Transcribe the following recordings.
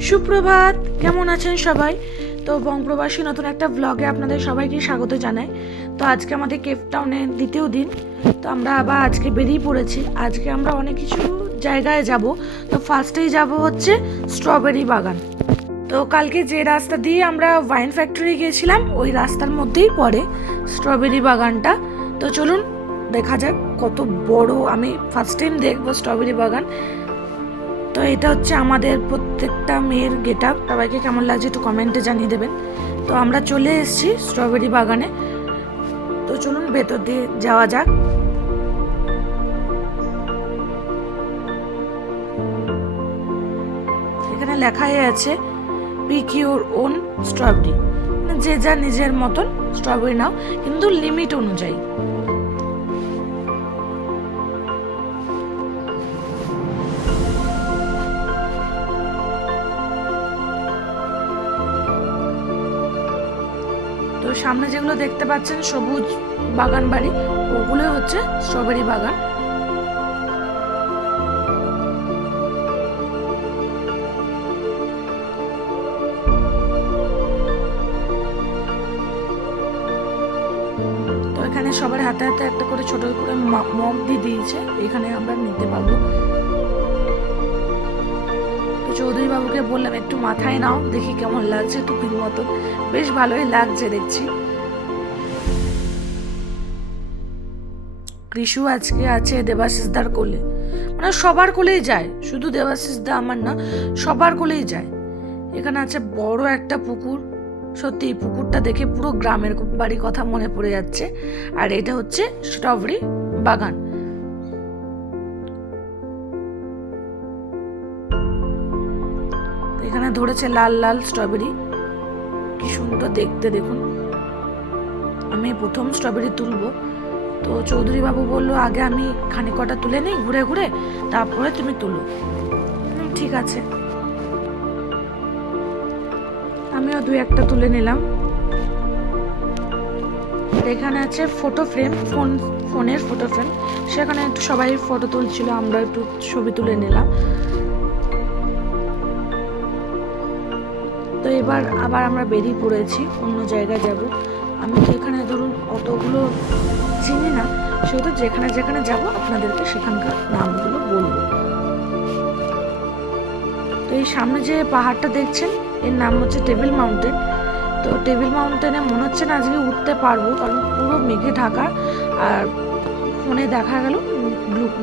সুপ্রভাত, কেমন আছেন সবাই? তো বঙ্গপ্রবাসী নতুন একটা ব্লগে আপনাদের সবাইকে স্বাগত জানাই। তো আজকে আমাদের কেপ টাউনের দ্বিতীয় দিন। তো আমরা আবার আজকে বেরিয়ে পড়েছি। আজকে আমরা অনেক কিছু জায়গায় যাব। তো ফার্স্টেই যাব হচ্ছে স্ট্রবেরি বাগান। তো কালকে যে রাস্তা দিয়ে আমরা ওয়াইন ফ্যাক্টরি গিয়েছিলাম, ওই রাস্তার মধ্যেই পড়ে স্ট্রবেরি বাগানটা। তো চলুন, দেখা যাক কত বড়। আমি ফার্স্ট টাইম দেখব স্ট্রবেরি বাগান। তো এটা হচ্ছে আমাদের প্রত্যেকটা মেয়ের গেট আপ সবাইকে কেমন লাগছে একটু কমেন্টে জানিয়ে দেবেন। তো আমরা চলে এসেছি স্ট্রবেরি বাগানে। তো চলুন ভেতর দিয়ে যাওয়া যাক। এখানে লেখাই আছে পিক ইউর ওন স্ট্রবেরি যে যা নিজের মতন স্ট্রবেরি নাও, কিন্তু লিমিট অনুযায়ী। সামনে যেগুলো দেখতে পাচ্ছেন, সবুজ বাগান বাড়ি, ওগুলো হচ্ছে স্ট্রবেরি বাগান। তো এখানে সবার হাতে হাতে একটা করে ছোট করে মগ দিয়ে দিয়েছে, এখানে আমরা নিতে পারব। চৌধুরী বাবুকে বললাম, একটু মাথায় নাও, দেখি কেমন লাগছে টুপির মতো বেশ ভালোই লাগছে দেখছি। কৃষু আজকে আছে দেবাশিসদার কোলে। মানে সবার কোলেই যায়, শুধু দেবাশিসদা আমার না, সবার কোলেই যায়। এখানে আছে বড় একটা পুকুর। সত্যি পুকুরটা দেখে পুরো গ্রামের বাড়ি কথা মনে পড়ে যাচ্ছে। আর এটা হচ্ছে স্ট্রবেরি বাগান। এখানে ধরেছে লাল লাল স্ট্রবেরি কি সুন্দর দেখতে, দেখুন। আমি প্রথম স্ট্রবেরি তুলবো। তো চৌধুরী বাবু বলল, আগে আমি খানিক কটা তুলে নিই, ঘুরে ঘুরে, তারপরে তুমি তুলো। ঠিক আছে। আমিও দুই একটা তুলে নিলাম। এখানে আছে ফটো ফ্রেম ফোন ফোনের ফটো ফ্রেম সেখানে একটু সবাই ফটো তুলছিল, আমরা একটু ছবি তুলে নিলাম। তো এবার আবার আমরা বেরিয়ে পড়েছি, অন্য জায়গায় যাব। আমি এখানে ধরুন অতগুলো চিনি না সেহেতু যেখানে যেখানে যাব, আপনাদেরকে সেখানকার নামগুলো বলব। তো এই সামনে যে পাহাড়টা দেখছেন, এর নাম হচ্ছে টেবিল মাউন্টেন। তো টেবিল মাউন্টেনে মনে হচ্ছে না আজকে উঠতে পারব, কারণ পুরো মেঘে ঢাকা। আর ফোনে দেখা গেল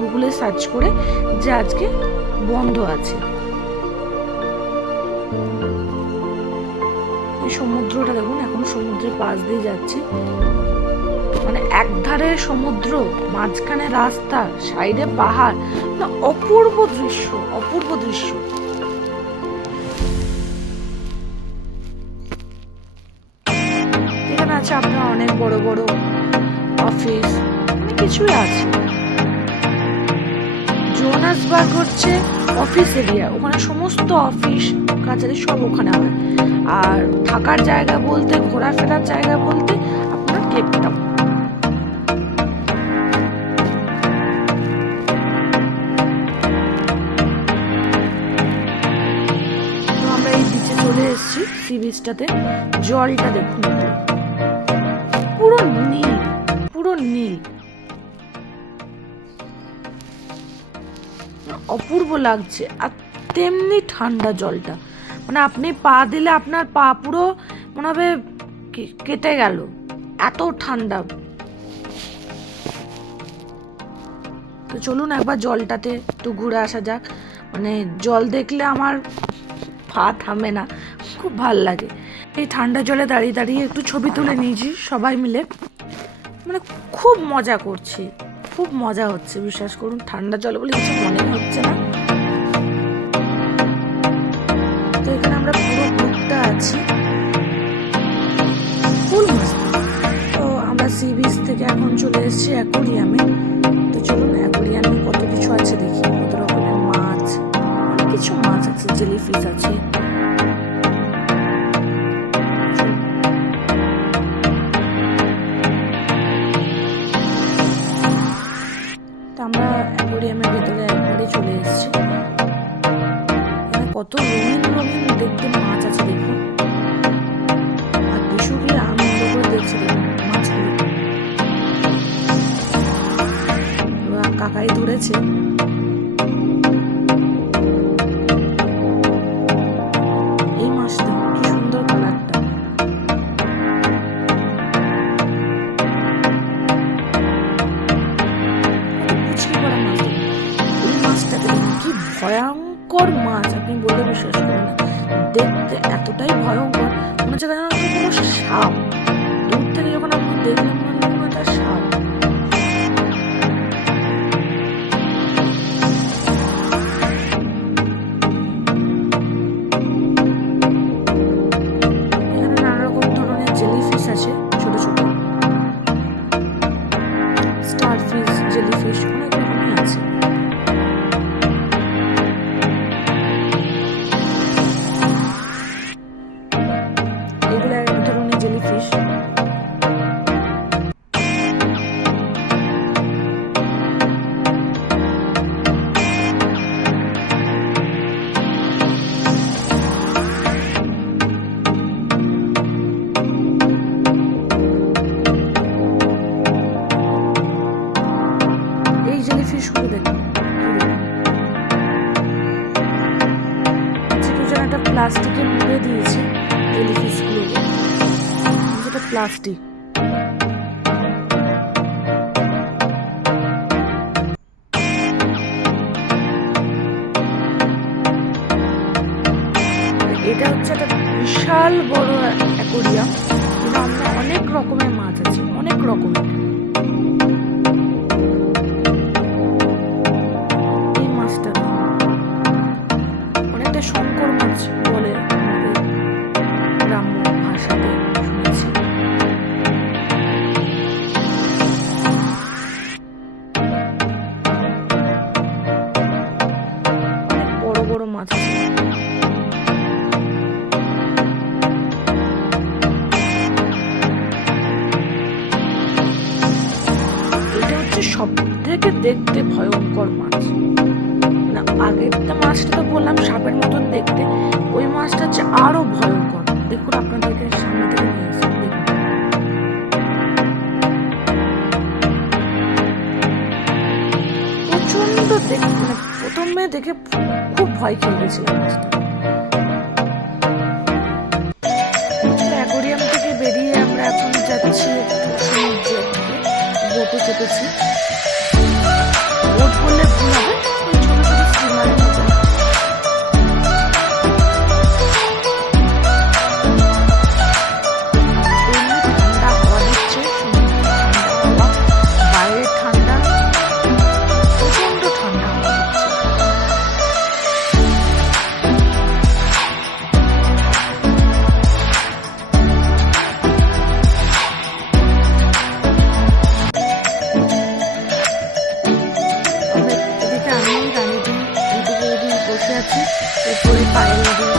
গুগলে সার্চ করে যে আজকে বন্ধ আছে। সমুদ্রটা দেখুন, এখন সমুদ্রের পাশ দিয়ে যাচ্ছে। মানে একধারে সমুদ্র, মাঝখানে রাস্তা, সাইডে পাহাড়। না, অপূর্ব দৃশ্য অপূর্ব দৃশ্য। এখানে আছে আপনার অনেক বড় বড় অফিস অনেক কিছুই আছে। জোনাসবার্গ হচ্ছে অফিস এরিয়া ওখানে সমস্ত অফিস কাছারি সব ওখানে হয় আর থাকার জায়গা বলতে, ঘোরাফেরার জায়গা বলতে আপনার কেপটাউন চলে এসেছি সি বিচটাতে জলটা দেখুন। পুরো নীল পুরো নীল। অপূর্ব লাগছে। আর তেমনি ঠান্ডা জলটা। মানে আপনি পা দিলে আপনার পা পুরো মনে হবে কেটে গেল। এত ঠান্ডা। তো চলুন একবার জলটাতে একটু ঘুরে আসা যাক। মানে জল দেখলে আমার পা থামে না, খুব ভালো লাগে। এই ঠান্ডা জলে দাঁড়িয়ে দাঁড়িয়ে একটু ছবি তুলে নিয়েছি সবাই মিলে। মানে খুব মজা করছি, খুব মজা হচ্ছে, বিশ্বাস করুন। ঠান্ডা জল বলে কিছু মনে হচ্ছে না। এসেছি অ্যাকোরিয়ামে। তো চলুন, অ্যাকোরিয়ামে কত কিছু আছে দেখি। কত রকমের মাছ, অনেক কিছু মাছ আছে, জেলিফিশ আছে। আমরা অ্যাকোরিয়ামের ভেতরে একবারে চলে এসেছি। কত রঙিন রঙিন দেখতে মাছ আছে দেখুন। আর বিশু কি আনন্দ করে দেখছে দেখুন। কাকাই ধরেছে। এই মাছটা মাছ এই ভয়ঙ্কর মাছ, আপনি বললে বিশ্বাস করবেন না। দেখতে এতটাই ভয়ঙ্কর, মনে হচ্ছে সাপ। দূর থেকে যখন আপনি দেখলেন জেলিফিশ মুড়ে দিয়েছে জেলিফিশগুলো যেটা প্লাস্টিক এটা হচ্ছে একটা বিশাল বড় অ্যাকোরিয়াম যেটা আমরা অনেক রকমের মাছ আছে, অনেক রকমের। দেখতে ভয়ঙ্কর মাছ। না, আগেরটা মাছটা তো বললাম সাপের মতন দেখতে। ওই মাছটা হচ্ছে আরও ভয়ঙ্কর। দেখুন, আপনাদেরকে সামনে থেকে নিয়ে আসি দেখুন। প্রচণ্ড দেখ মানে প্রথমে দেখে খুব ভয় খেয়ে গেছিলাম মাছটা। অ্যাকোরিয়াম থেকে বেরিয়ে আমরা এখন যাচ্ছি একটু সমুদ্রের দিকে। বোটে চেপেছি। আছি উপরে পায়ে দি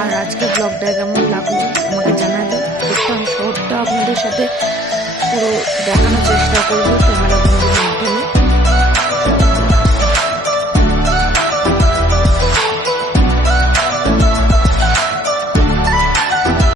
আর আজকে ব্লগটা কেমন লাগল আমাকে জানাবেন। দেখতাম শহরটা আপনাদের সাথে পুরো দেখানোর চেষ্টা করব। তোমরা বন্ধু